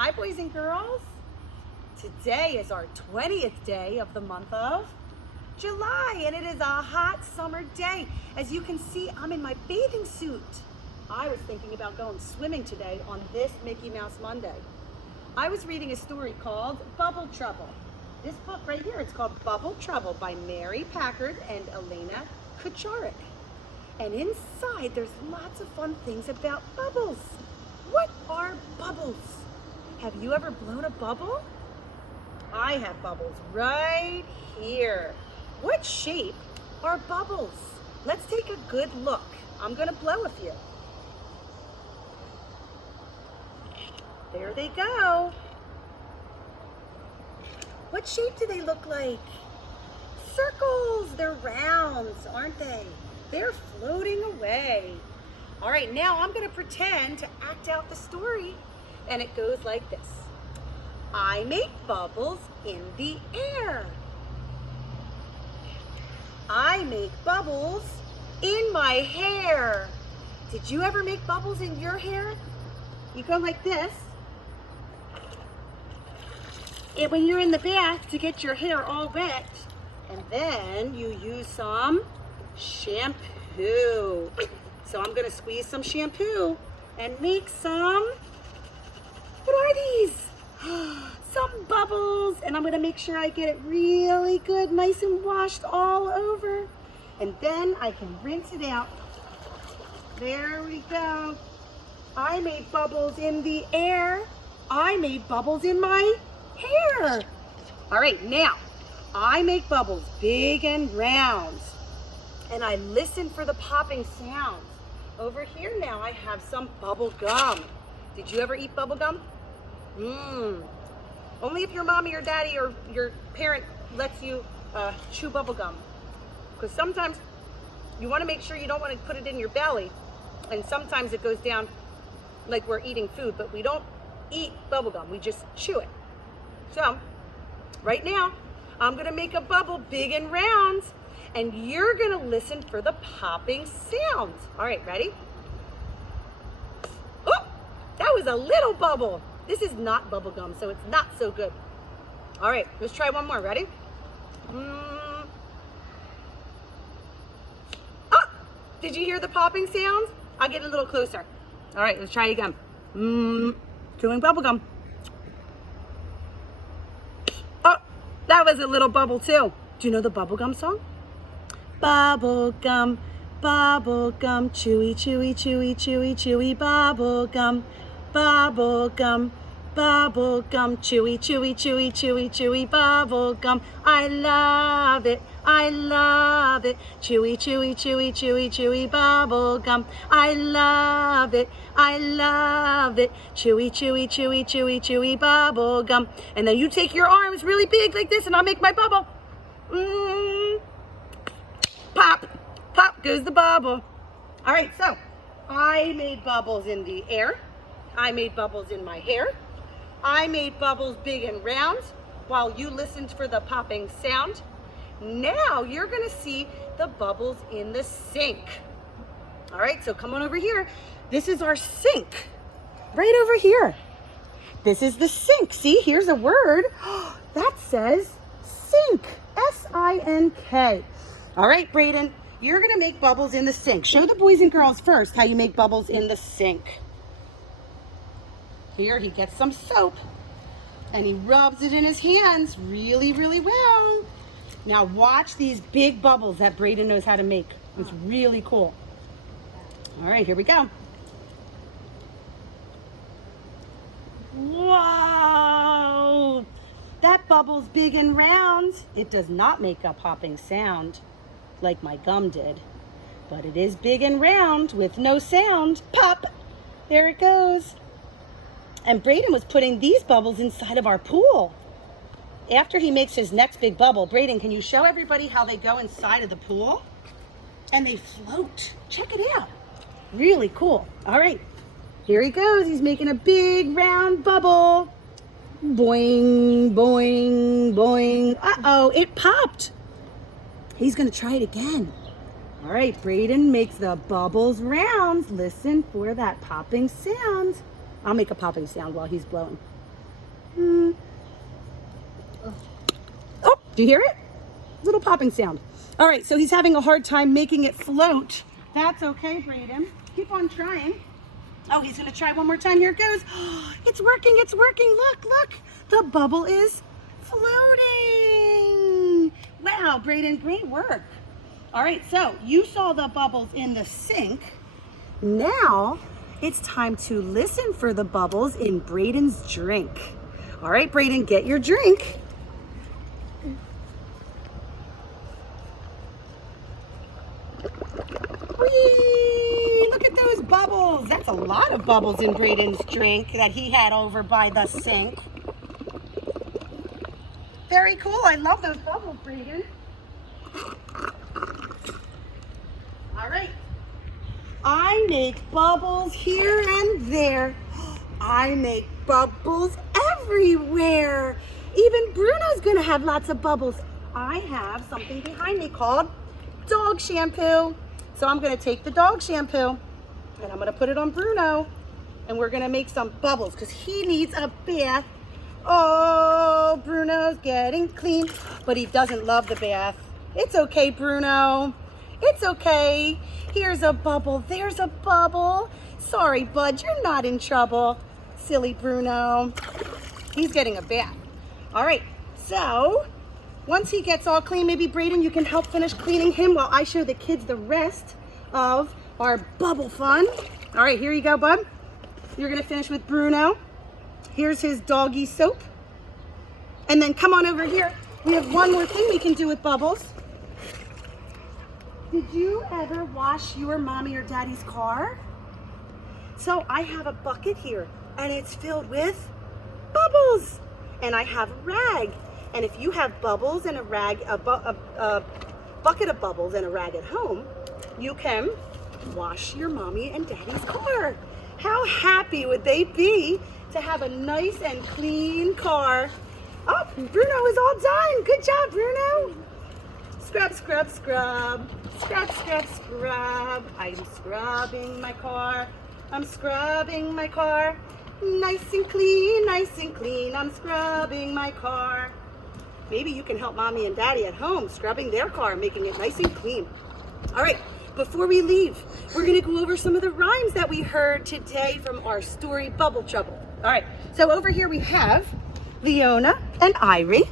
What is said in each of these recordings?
Hi, boys and girls. Today is our 20th day of the month of July, and it is a hot summer day. As you can see, I'm in my bathing suit. I was thinking about going swimming today on this Mickey Mouse Monday. I was reading a story called Bubble Trouble. This book right here, it's called Bubble Trouble by Mary Packard and Elena Kucharik. And inside, there's lots of fun things about bubbles. What are bubbles? Have you ever blown a bubble? I have bubbles right here. What shape are bubbles? Let's take a good look. I'm gonna blow a few. There they go. What shape do they look like? Circles, they're rounds, aren't they? They're floating away. All right, now I'm gonna pretend to act out the story, and it goes like this. I make bubbles in the air. I make bubbles in my hair. Did you ever make bubbles in your hair? You go like this. And when you're in the bath to get your hair all wet, and then you use some shampoo. So I'm gonna squeeze some shampoo and make some, what are these? Some bubbles, and I'm gonna make sure I get it really good, nice and washed all over. And then I can rinse it out. There we go. I made bubbles in the air. I made bubbles in my hair. All right, now I make bubbles big and round, and I listen for the popping sounds. Over here now I have some bubble gum. Did you ever eat bubble gum? Only if your mommy or daddy or your parent lets you chew bubble gum. Because sometimes you want to make sure you don't want to put it in your belly, and sometimes it goes down like we're eating food, but we don't eat bubble gum, we just chew it. So right now I'm gonna make a bubble big and round, and you're gonna listen for the popping sounds. All right, ready? Oh, that was a little bubble. This is not bubble gum, so it's not so good. All right, let's try one more. Ready? Oh, did you hear the popping sounds? I'll get a little closer. All right, let's try it again. Chewing bubble gum. Oh, that was a little bubble too. Do you know the bubblegum song? Bubblegum, bubblegum, chewy, chewy, chewy, chewy, chewy, bubblegum, bubblegum, bubblegum, chewy, chewy, chewy, chewy, chewy, bubblegum. I love it, chewy, chewy, chewy, chewy, chewy, bubblegum. I love it, chewy, chewy, chewy, chewy, chewy, bubblegum. And then you take your arms really big like this, and I'll make my bubble. Pop, pop goes the bubble. All right, so I made bubbles in the air. I made bubbles in my hair. I made bubbles big and round while you listened for the popping sound. Now you're gonna see the bubbles in the sink. All right, so come on over here. This is our sink, right over here. This is the sink. See, here's a word that says sink, S-I-N-K. All right, Braden, you're gonna make bubbles in the sink. Show the boys and girls first how you make bubbles in the sink. Here, he gets some soap and he rubs it in his hands really, really well. Now watch these big bubbles that Braden knows how to make. It's really cool. All right, here we go. Whoa! That bubble's big and round. It does not make a popping sound like my gum did, but it is big and round with no sound. Pop! There it goes. And Braden was putting these bubbles inside of our pool. After he makes his next big bubble, Braden, can you show everybody how they go inside of the pool? And they float. Check it out. Really cool. All right, here he goes. He's making a big round bubble. Boing, boing, boing. Uh-oh, it popped. He's gonna try it again. All right, Braden makes the bubbles round. Listen for that popping sound. I'll make a popping sound while he's blowing. Oh, do you hear it? Little popping sound. All right, so he's having a hard time making it float. That's okay, Braden. Keep on trying. Oh, he's gonna try one more time. Here it goes. It's working, it's working. Look, look. The bubble is floating. Wow, Braden, great work. All right, so you saw the bubbles in the sink. Now it's time to listen for the bubbles in Braden's drink. All right, Braden, get your drink. Whee! Look at those bubbles. That's a lot of bubbles in Braden's drink that he had over by the sink. Very cool. I love those bubbles, Braden. All right. I make bubbles here and there. I make bubbles everywhere. Even Bruno's gonna have lots of bubbles. I have something behind me called dog shampoo. So I'm gonna take the dog shampoo and I'm gonna put it on Bruno and we're gonna make some bubbles because he needs a bath. Oh, Bruno's getting clean, but he doesn't love the bath. It's okay, Bruno. It's okay. Here's a bubble, there's a bubble. Sorry, bud, you're not in trouble. Silly Bruno. He's getting a bath. All right, so once he gets all clean, maybe Braden, you can help finish cleaning him while I show the kids the rest of our bubble fun. All right, here you go, bud. You're gonna finish with Bruno. Here's his doggy soap. And then come on over here. We have one more thing we can do with bubbles. Did you ever wash your mommy or daddy's car? So I have a bucket here and it's filled with bubbles. And I have a rag. And if you have bubbles and a rag, a bucket of bubbles and a rag at home, you can wash your mommy and daddy's car. How happy would they be to have a nice and clean car? Oh, Bruno is all done. Good job, Bruno. Scrub, scrub, scrub. Scrub, scrub, scrub. I'm scrubbing my car. I'm scrubbing my car. Nice and clean, nice and clean. I'm scrubbing my car. Maybe you can help mommy and daddy at home scrubbing their car, making it nice and clean. All right, before we leave, we're gonna go over some of the rhymes that we heard today from our story, Bubble Trouble. All right, so over here we have Leona and Irie,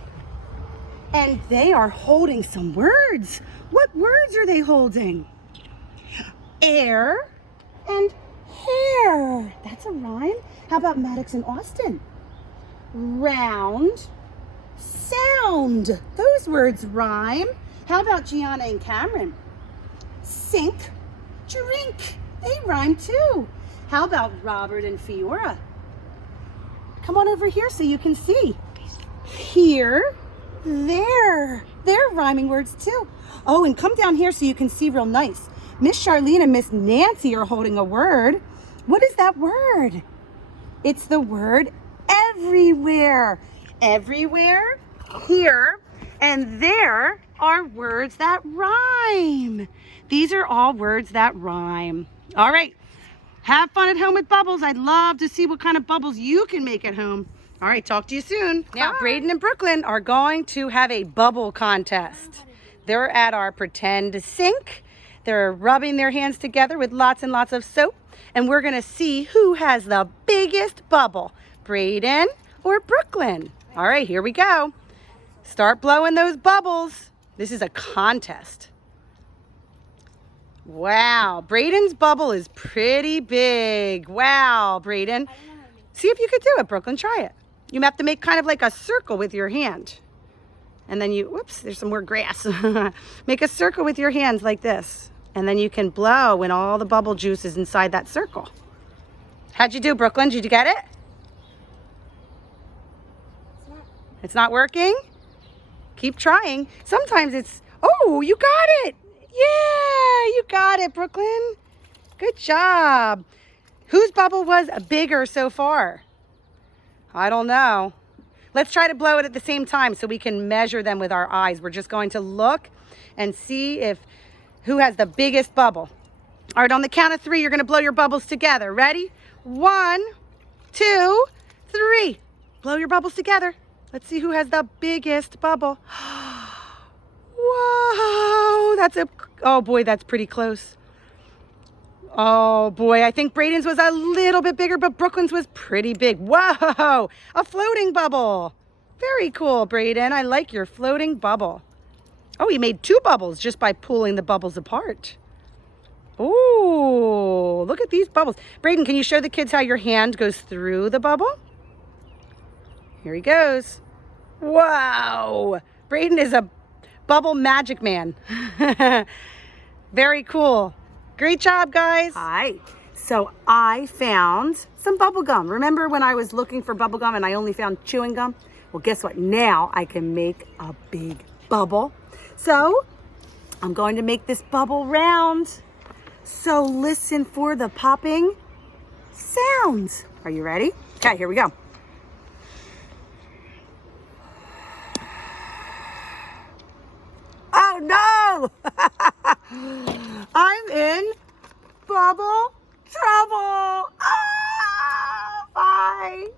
and they are holding some words. What words are they holding? Air and hair. That's a rhyme. How about Maddox and Austin? Round, sound. Those words rhyme. How about Gianna and Cameron? Sink, drink. They rhyme too. How about Robert and Fiora? Come on over here so you can see. Here, there. They're rhyming words too. Oh, and come down here so you can see real nice. Miss Charlene and Miss Nancy are holding a word. What is that word? It's the word everywhere. Everywhere, here, and there are words that rhyme. These are all words that rhyme. All right, have fun at home with bubbles. I'd love to see what kind of bubbles you can make at home. All right, talk to you soon. Now, Braden and Brooklyn are going to have a bubble contest. They're at our pretend sink. They're rubbing their hands together with lots and lots of soap. And we're gonna see who has the biggest bubble, Braden or Brooklyn. All right, here we go. Start blowing those bubbles. This is a contest. Wow, Braden's bubble is pretty big. Wow, Braden. See if you could do it, Brooklyn, try it. You have to make kind of like a circle with your hand. And then you, whoops, there's some more grass. Make a circle with your hands like this. And then you can blow when all the bubble juice is inside that circle. How'd you do, Brooklyn? Did you get it? It's not working? Keep trying. Sometimes it's, oh, you got it. Yeah, you got it, Brooklyn. Good job. Whose bubble was bigger so far? I don't know. Let's try to blow it at the same time so we can measure them with our eyes. We're just going to look and see if who has the biggest bubble. All right, on the count of 3, you're gonna blow your bubbles together. Ready? 1, 2, 3. blow your bubbles together. Let's see who has the biggest bubble. Whoa, oh boy, that's pretty close. Oh boy, I think Braden's was a little bit bigger, but Brooklyn's was pretty big. Whoa, a floating bubble. Very cool, Braden. I like your floating bubble. Oh, he made 2 bubbles just by pulling the bubbles apart. Ooh, look at these bubbles. Braden, can you show the kids how your hand goes through the bubble? Here he goes. Wow, Braden is a bubble magic man. Very cool. Great job, guys. Hi. So I found some bubble gum. Remember when I was looking for bubble gum and I only found chewing gum? Well, guess what? Now I can make a big bubble. So I'm going to make this bubble round. So listen for the popping sounds. Are you ready? Okay, here we go. Oh no! I'm in bubble trouble. Ah, bye.